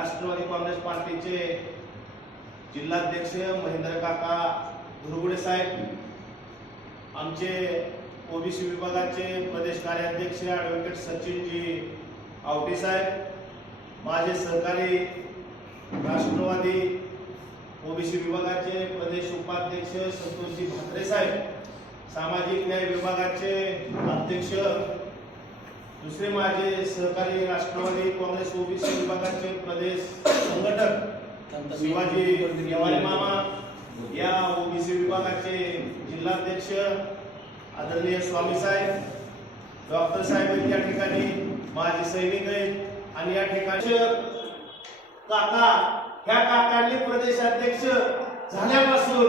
राष्ट्रवादी काँग्रेस पार्टीचे जिल्हाध्यक्ष महेंद्र काका धुरगुडे साहेब, आमचे ओबीसी विभागाचे प्रदेश कार्याध्यक्ष ॲडव्होकेट सचिनजी आवटे साहेब, माझे सहकारी राष्ट्रवादी ओबीसी विभागाचे प्रदेश उपाध्यक्ष संतोषजी भात्रे साहेब, सामाजिक न्याय विभागाचे अध्यक्ष दुसरे माझे सहकारी राष्ट्रवादी काँग्रेस ओबीसी विभागाचे प्रदेश संघटक शिवाजी येवाले मामा, या ओबीसी विभागाचे जिल्हाध्यक्ष आदरणीय स्वामी साहेब, डॉक्टर साहेब या ठिकाणी माझे सैनिक आहेत आणि या ठिकाणी काका, ह्या काकांनी प्रदेशाध्यक्ष झाल्यापासून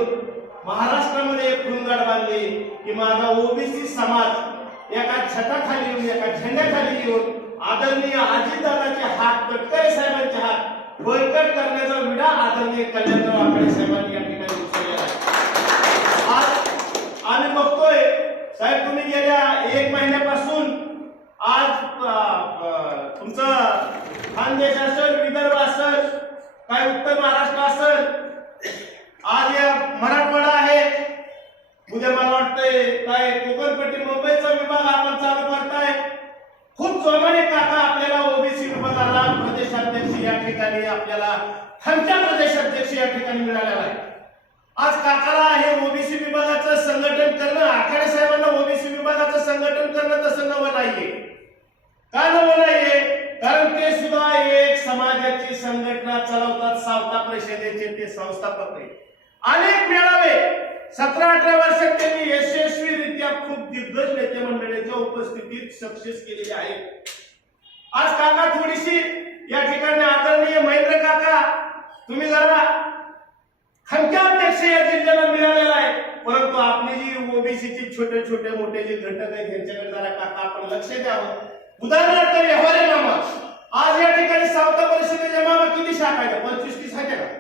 महाराष्ट्रामध्ये एक फुलगाड बांधली की माझा ओबीसी समाज एका छताखाली येऊन, एका झेंड्याखाली येऊन आदरणीय अजितदादाचे हात, तटकरे साहेबांचे हात बळकट करण्याचा विडा आदरणीय कल्याणराव आकडे साहेबांनी या ठिकाणी उचललेला आहे. आज आम्ही बघतोय साहेब, तुम्ही गेल्या 1 महिन्यापासून आज तुमचं खानदेश असेल, विदर्भ असेल, काय उत्तर महाराष्ट्र असेल, आज या मराठवाडा आहे, उद्या मला वाटतंय काय कोकणपट्टी मुंबईचा विभाग आपण चालू करताय. खूप जोमाने काका आपल्याला ओबीसी विभागाला प्रदेशाध्यक्ष या ठिकाणी आपल्याला खालच्या प्रदेशाध्यक्ष या ठिकाणी मिळालेला आहे. आज काकाला हे ओबीसी विभागाचं संघटन करणं, आखाडे साहेबांना ओबीसी विभागाचं संघटन करणं तसं नवं नाहीये. का नवं नाहीये? कारण ते सुद्धा एक समाजाची संघटना चालवतात, सावता परिषदेचे ते संस्थापक आहेत. अनेक मेळावे 17-18 वर्षात त्यांनी यशस्वीरित्या खूप दिग्गज नेते मंडळीच्या उपस्थितीत सक्सेस केलेले आहेत. आज काका थोडीशी या ठिकाणी आदरणीय महेंद्र काका, तुम्ही जरा खंच्या अध्यक्ष या जिल्ह्याला मिळालेला आहे, परंतु आपली जी ओबीसीची छोटे छोटे मोठे जे घटक आहेत त्यांच्याकडे जरा काका आपण लक्ष द्यावं. उदाहरणार्थ येवाले मामा, आज या ठिकाणी सावता परिषदेचे मामा किती शाखा आहेत? 25-30 आहेत का?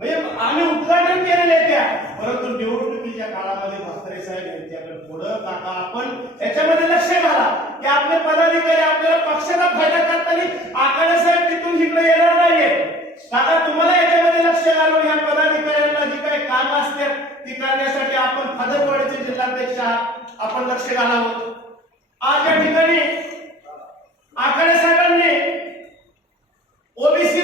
म्हणजे आम्ही उद्घाटन केलेले आहे त्या, परंतु निवडणुकीच्या काळामध्ये भात्रे साहेब यांच्याकडे पुढं काका आपण याच्यामध्ये लक्ष घाला की आपले पदाधिकारी आपल्याला पक्षाचा फायदा करताना आकडे साहेब तिथून इकडे येणार नाहीये. काका तुम्हाला याच्यामध्ये लक्ष घालून ह्या पदाधिकाऱ्यांना जी काही काम असते ती करण्यासाठी आपण फादरवाडीचे जिल्हाध्यक्ष आपण लक्ष घालावं. आज या ठिकाणी आकडे साहेबांनी ओबीसी